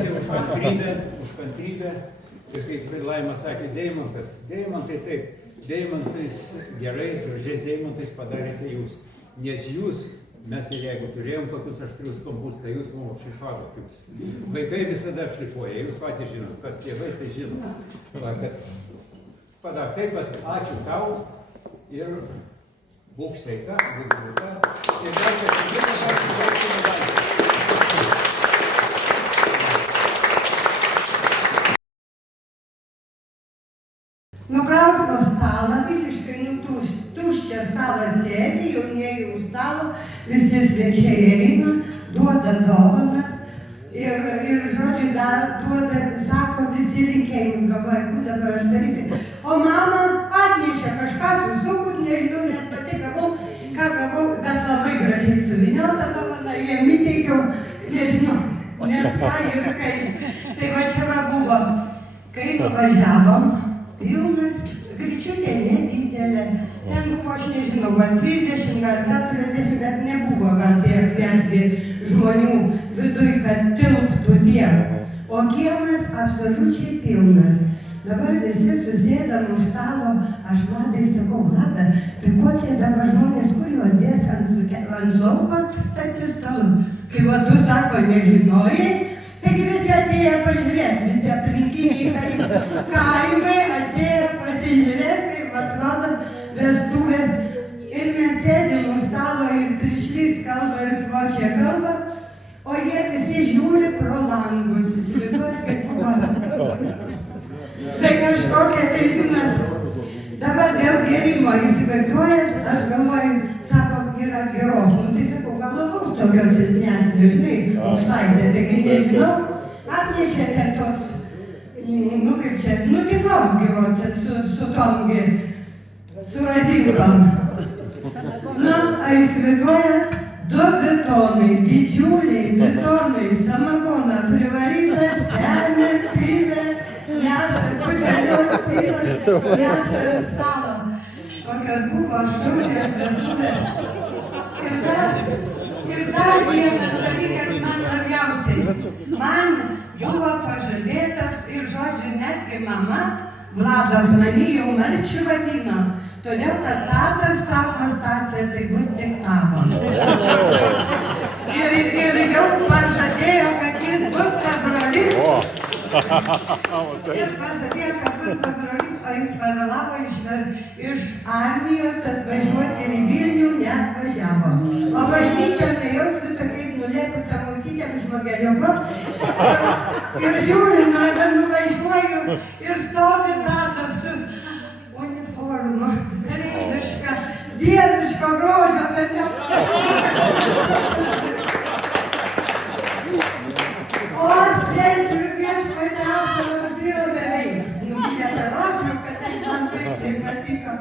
už kantrybę. Ir kaip Laima sakė, Deimantai taip, Deimantais gerais, gražiais Deimantais padarėte jūs. Nes jūs, mes ir jeigu turėjom tokius aštrius kampus, tai jūs mums šlifavot jūs. Vaikai visada šlifuoja, jūs patys žinot, kas tėvai, tai žinot. Padark taip, bet ačiū tau ir būk sveika, būk sveika. Ir dar kad Nukrautas stalas, visiškai tuščias stalas sėdi, jaunieji už stalo, visi svečiai eina, duoda dovanas ir žodžiu, dar duoda, sako visi linkėjimus, galvoja, dabar aš daryti. O mama atnešė kažką susukut, nežinau, net pati gavau, ką gavau, bet labai gražiai suviniota dovana, jiem įteikiau, nežinau, net ką ir kaip. Tai va čia va buvo, kai nuvažiavom, pilnas, greičiutė nedidelė, ten buvo, aš nežinau, gal 30 ar 40, bet nebuvo gal tiek vėlgi žmonių viduj, kad tilptų tiek. O kiemas absoliučiai pilnas. Dabar visi susėdam už stalo, aš Vladai sakau, Vlada, tai ko tie dabar žmonės, kur juos dės ant lauko statys stalus? Kai va tu sako, nežinojai, taigi visi atėjo pažiūrėti, visi aplinkiniai kaimai atėjo pasižiūrėti, kaip atrodo vestuvės. Ir mes sėdim už stalo ir prišlyst kalba ir svočia kalba, o jie visi žiūri pro langus. Įsivaizduos, kaip buvo. Tai kažkokia, tai žinot, dabar dėl gerimo įsivaizduojas, aš galvoju, sako, yra geros. Nu tai sakau, gal laus tokios silpnesnės, žinai, užsaidė, taigi nežinau, atnešė ten tos, nu kaip čia, nu tikros gyvos, su tomgi, su razinkom. Na, įsivaizduojat, 2 bitonai, didžiuliai bitonai, samagoną privaryta, semė, pylė, neša, putelios pylė, neša ant stalo. Kokios buvo šaunės vestuvės. Ir dar vienas dalykas man labiausiai. Man buvo pažadėtas ir žodžiu netgi mama, Vladas mane jau Marčiu vadino, todėl kad tatas sako, Stasė, tai bus tik tavo. Ir jau pažadėjo, kad jis bus pabrolys. Ir pažadėjo, kad bus pabrolys, o jis pavėlavo iš armijos atvažiuoti į Vilnių, neatvažiavo. O bažnyčia tai jau su tokiais nulėpusiam ausytėm žmogeliuku. Ir žiūrim, nuvažiuoju ir stovi tatas su uniforma, kareiviška, dieviško grožio, bet ne. O aš sėdžiu viešpatie ašaros byra beveik. Netarosiu, kad tai man baisiai patiko.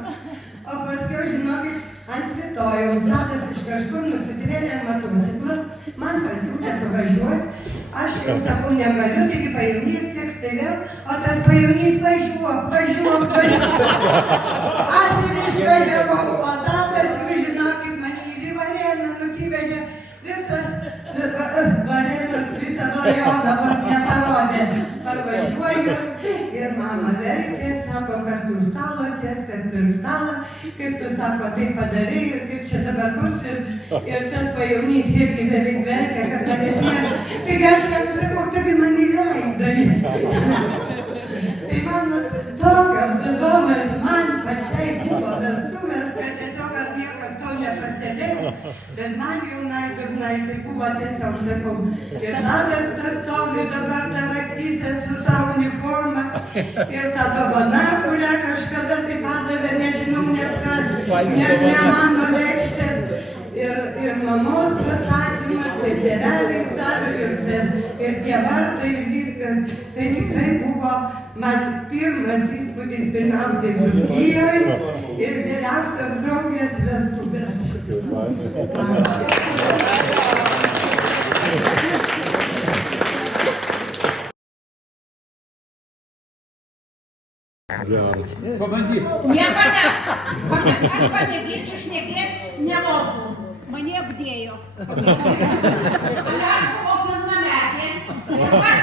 O paskiau, žinokit, ant rytojaus tatas iš kažkur nusitvėrė motociklą, man pasiūlė pavažiuoti. Aš jau sakau, negaliu, taigi pajaunys tiks tai vėl, o tas pajaunys važiuok. Aš ir išvažiavau, o tatas, jūs žinokit, mane į Varėną nusivežė visas Varėnas, visą rajoną, vos neparodė. Parvažiuoju ir mama verkė, sako, kas tu stalo sės, kas pirk stalą, kaip tu sako, tai padarai ir kaip čia dabar bus. Ir tas pajaunys irgi beveik verkė, kad manęs nėra. Taigi aš jam sakau, taigi man įleidai. Tai man tokios įdomios, man pačiai buvo vestuvės, kad tiesiog niekas to nepastebėjo. Bet man jaunai durnai tai buvo tiesiog, sakau, ir tas stovi dabar tave akise su savo uniforma. Ir ta dovana, kurią kažkada tai padavė, nežinau net ką, net ne mano lėkštės. Ir mamos pasakymas, ir tėveliais davė, ir tie vartai, ir viskas. Tai tikrai buvo man pirmas įspūdis pirmiausiai Dzūkijoje ir vyriausios draugės vestuvės. Pabandyk. Nieko ne. Aš pamėginsiu šnekėti, nemoku. Mane apdėjo. Ale aš buvau pilnametė ir pas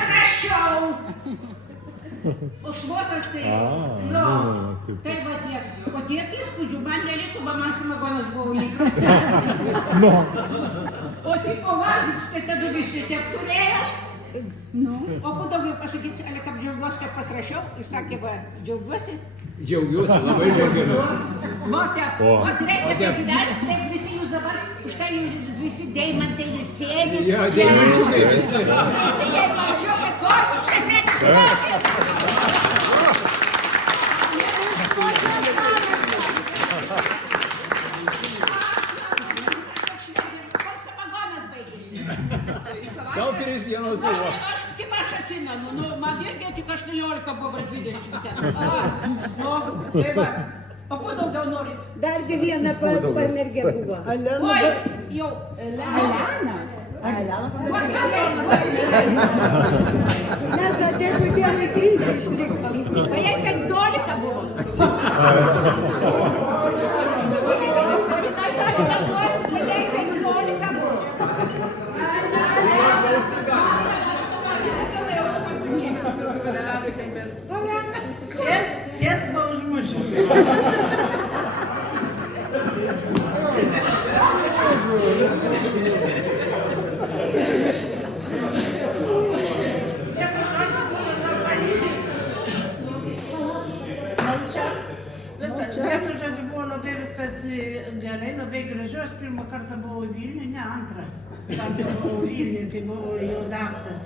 Šluotas tai, nu, tai va tiek. O tiek įspūdžių man neliko, man samagonas buvo įprasta. O tik pavalgytis, tai tada visi tiek turėjo. O ko daugiau pasakyti, ale kaip džiaugiuosi, kad pasirašiau, jis sakė, va, džiaugiuosi. Džiaugiuosi, labai džiaugiuosi. Vat reikia taip gyventi, taip visi jūs dabar, už tai jūs visi deimantai jūs sėdit. Jo, deimančiukai visi. Deimančiukai, korpus, čia sėdit, korpus. Samagonas baigėsi. Gal 3 dienos buvo. Kaip aš atsimenu, nu, man irgi tik 18 buvo 20 ten. Tai va, o ko daugiau norit? Dargi viena pamergė buvo. Oi, jau. Elena? Elena pamergė. Mes atėjome vieną kryptį. O jai 15 buvo. Sės buvo užmušęs. Vienu žodžiu buvo labai viskas gerai, labai gražu. Aš pirmą kartą buvau Vilniuje, ne antrą kartą buvau Vilniuje, kai buvo jau Zaksas.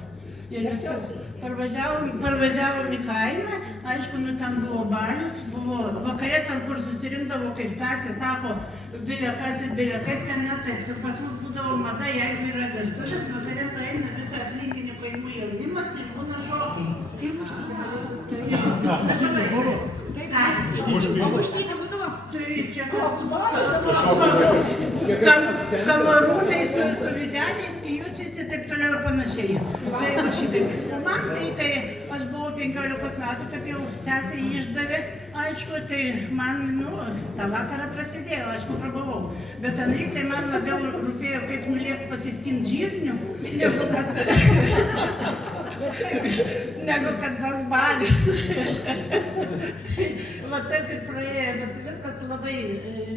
Ir viskas parvažiavom į kaimą, aišku, nu ten buvo balius, buvo vakarė ten, kur susirinkdavo, kaip Stasė sako, bilekas ir bilekai, ten ne taip. Ir pas mus būdavo mada, jeigu yra vestuvės, vakarė sueina visą aplinkinį kaimų jaunimas ir būna šokiai. Tai čia kamarūnai su videniais, kijučiais ir taip toliau ir panašiai. Tai va šitaip. O man tai, kai aš buvau 15 metų, kaip jau sesė išdavė, aišku, tai man, nu, tą vakarą prasidėjo, aišku, prabavau. Bet Anrik, tai man labiau rūpėjo, kaip nulėk pasiskinti žirnių, negu kad tas balius. Va taip ir praėjo, bet viskas labai,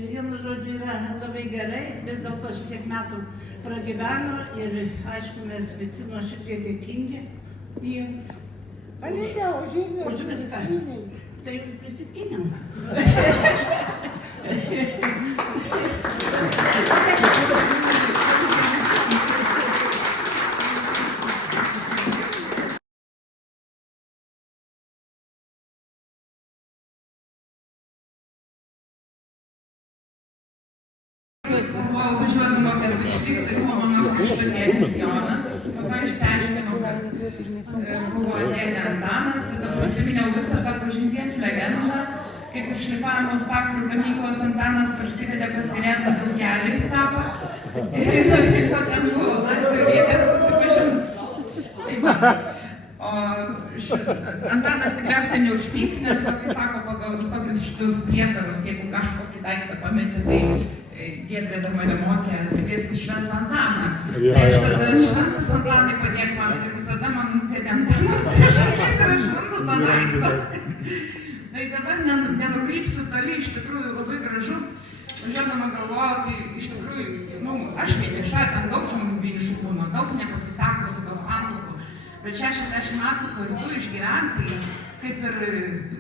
vienu žodžiu, yra labai gerai, vis dėlto šitiek metų pragyveno ir, aišku, mes visi nuoširdžiai dėkingi jiems. Palėdė, o žirnių Už viską. Tai prisiskyniau. Važiuodama karviškais, tai buvo mano krašto tėtis Jonas, po to išsiaiškinau, kad buvo dėdė Antanas, tada prisiminiau visą tą pažinties legendą, kaip iš Lipavimo staklių gamyklos Antanas parsivedė pasirėtą draugelį į stapą ir po ten buvo Landsarvietės susipažinti. O Antanas tikriausiai neužpyks, nes, kai sako, pagal visokius šitus prietarus, jeigu kažkokį daiktą pameti, tai Giedrė dar mane mokė kviesti Šventą Antaną. Tai aš tada Šventas Antanai padėk man ir visada man dėdė Antanas prieš akis ir aš randu tą daiktą. Tai dabar nenukrypsiu toli, iš tikrųjų labai gražu. Važiuodama galvojau, tai iš tikrųjų, nu, aš vieniša, ten daug žmonių vienišų būna, daug nepasisekusių gal santuokų. Bet 60 metų kartu išgyventi, kaip ir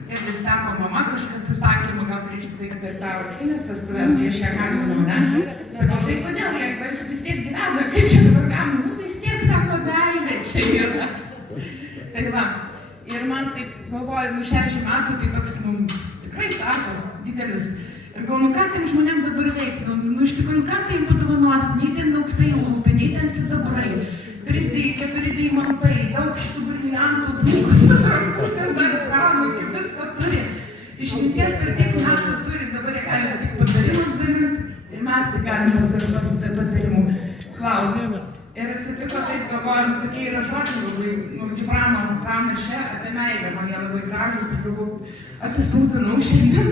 Edis Stepo mama kažkaip pasakymą, gal prieš tai per tą auksinės vestuves, kai aš ją kalbinau, ne? Sakau, tai kodėl jie vis tiek gyvena, kaip čia dabar galima, nu vis tiek, sako, meilė čia yra. Tai va, ir man taip galvoju, nu 60 metų, tai toks, nu, tikrai tarpas didelis. Ir galvoju, nu ką tiem žmonėm dabar veikti, nu iš tikrųjų, ką tai jiem padovanos, nei ten auksai lūpi, nei ten sidabrai. 3D, 4D mantai, daug šitų briliantų, blinkus, rankos ir dar kraunų, kaip viską turi. Išminties per tiek metų turi, dabar jie gali tik patarimus daryti ir mes tik galim pasvarstyti patarimų klausimą. Ir atsitiko taip, galvojom, tokie yra žodžiai labai, nu, Džibrano pranaše apie meilę, man jie labai gražus ir galvoju, atsispautinau šiandien.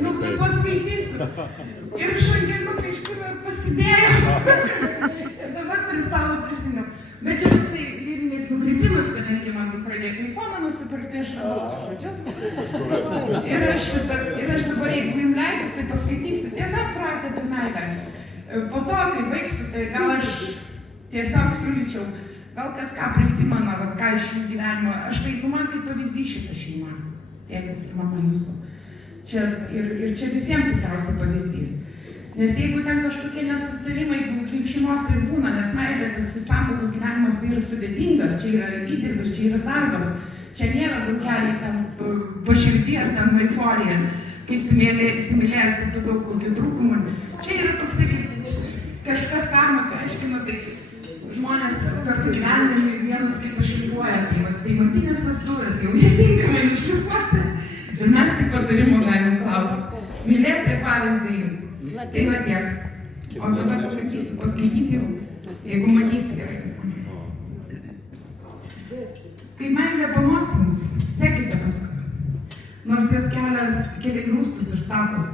Nu, paskaitysiu. Ir šaltinukai išsimė pasidėjau. Ir dabar prie stalo prisimenu. Bet čia toksai lyrinis didelis nukrypimas, kadangi man dukra liepė iPhone'ą nusipirkti, aš radau tuos žodžius. Ir aš dabar, jeigu jums leidus, tai paskaitysiu tiesiog frazę apie meilę. Po to, kai baigsiu, tai gal aš tiesiog siūlyčiau, gal kas ką prisimena, vat ką iš jų gyvenimo. Aš tai, man kaip pavyzdys šitą šeimą, tėtis ir mama jūsų. Ir čia visiems tikriausiai pavyzdys. Nes jeigu ten kažkokie nesutarimai, kaip šeimos ir būna, nes meilė, tas santuokos gyvenimas tai yra sudėtingas, čia yra įdirbis, čia yra darbas, čia nėra daugeliai ten paširdį ar ten euforija, kai įsimylėjęs tu daug kokių trūkumų. Čia yra toksai, kažkas karma paaiškina, tai žmonės kartu gyvendami vienas kitą šlifuoja, tai matinės vestuvės jau netinkamai šlifuoti. Ir mes tik patarimo galim klausti. Mylėti ir pavyzdį imti. Tai va tiek. O dabar paprakysiu paskaityti jau, jeigu matysiu gerai viską. Kai meilė pamostums, sekite paskui. Nors jos keliai grūstus ir status.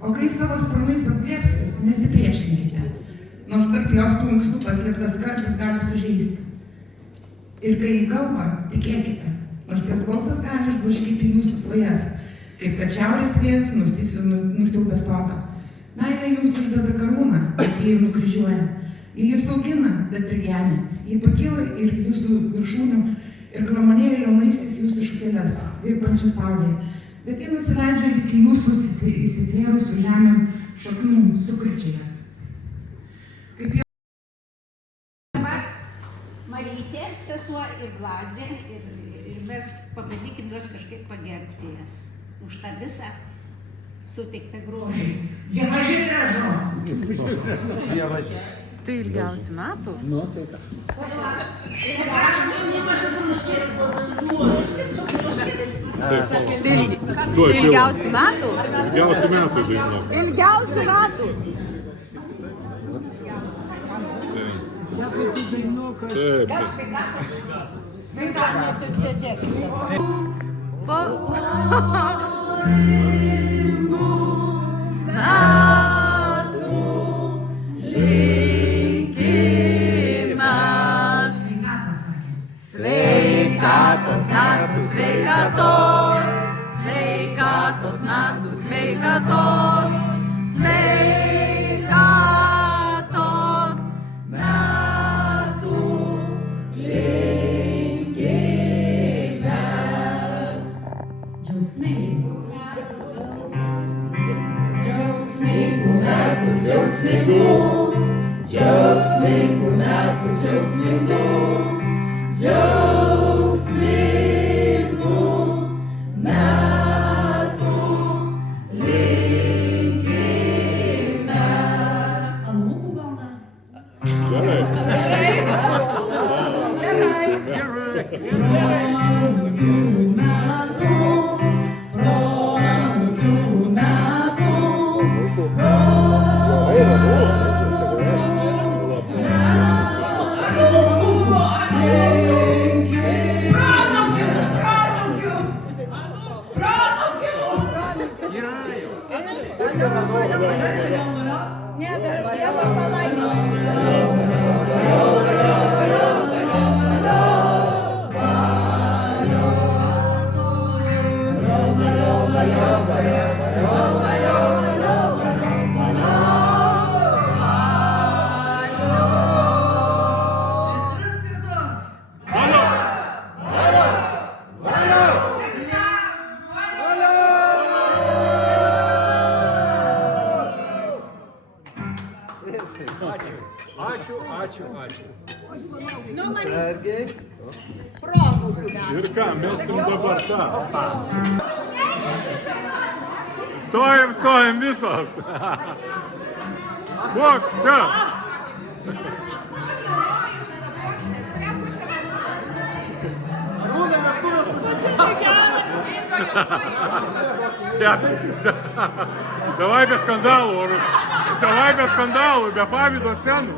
O kai savo sparnais apglėpsius, nesipriešinkite. Nors tarp jos plunkstų paslėptas kardas gali sužeisti. Ir kai į kalbą, tikėkite, nors jos balsas gali išblaškyti jūsų svajas, kaip kad šiaurės vėjas nusiaubė sodą. Meilė jums uždeda karūną, bet jie nukryžiuoja. Jie jūs augina, bet prigenia. Jie pakyla ir jūsų viršūnių ir glamonėlio maistys jūsų šakeles, virpančių saulėje. Bet jie nusileidžia iki jūsų įsitvėrusių žemėm šaknų, sukrečia jas. Marytė, sesuo ir Vladė, ir mes pabandykim juos kažkaip pagerbti jas už tą visą suteiktą grožį. Dievaži gražu. Tai ilgiausių metų? Nu, tai ką. Tai ilgiausių metų? Ilgiausių metų daina. Ilgiausių metų! Taip. Sveikatos metų, sveikatos, sveikatos metų, sveikatos, sveikatos metų linkimės. Džiaugsmingų metų, džiaugsmingų metų, džiaugsmingų metų, džiaugsmingų metų linkime. Anūkų gal ne? Gerai. Ačiū. Ir ką, mes jums dabar ką? Stojam visos. Koks čia? Arūnai, vestuvės Давай без skandalų, be pavydo scenų.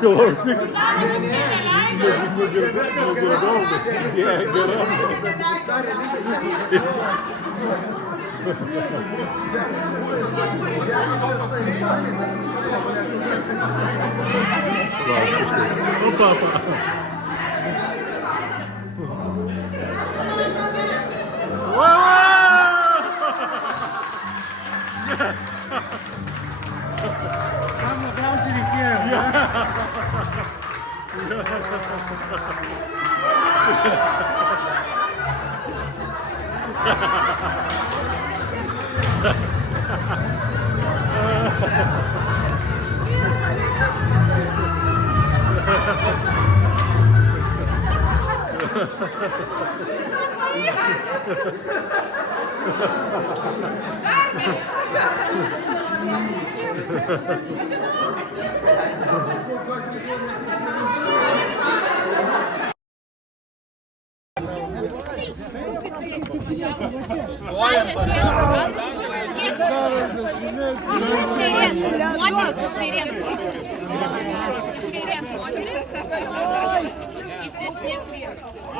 Klausyk. Nugirdau, bet jie gerai. Nu, papa. Kam labiausiai reikėjo.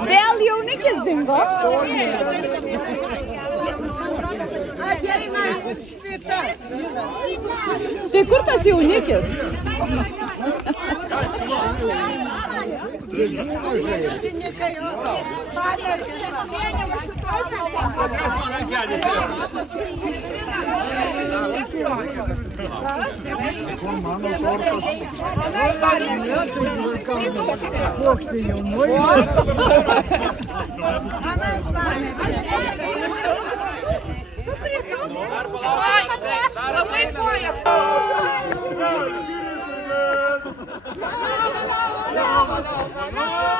Vėl jaunikis dingo. Tai kur tas jaunikis? Labai kojas. Lava, lava, lava, lava.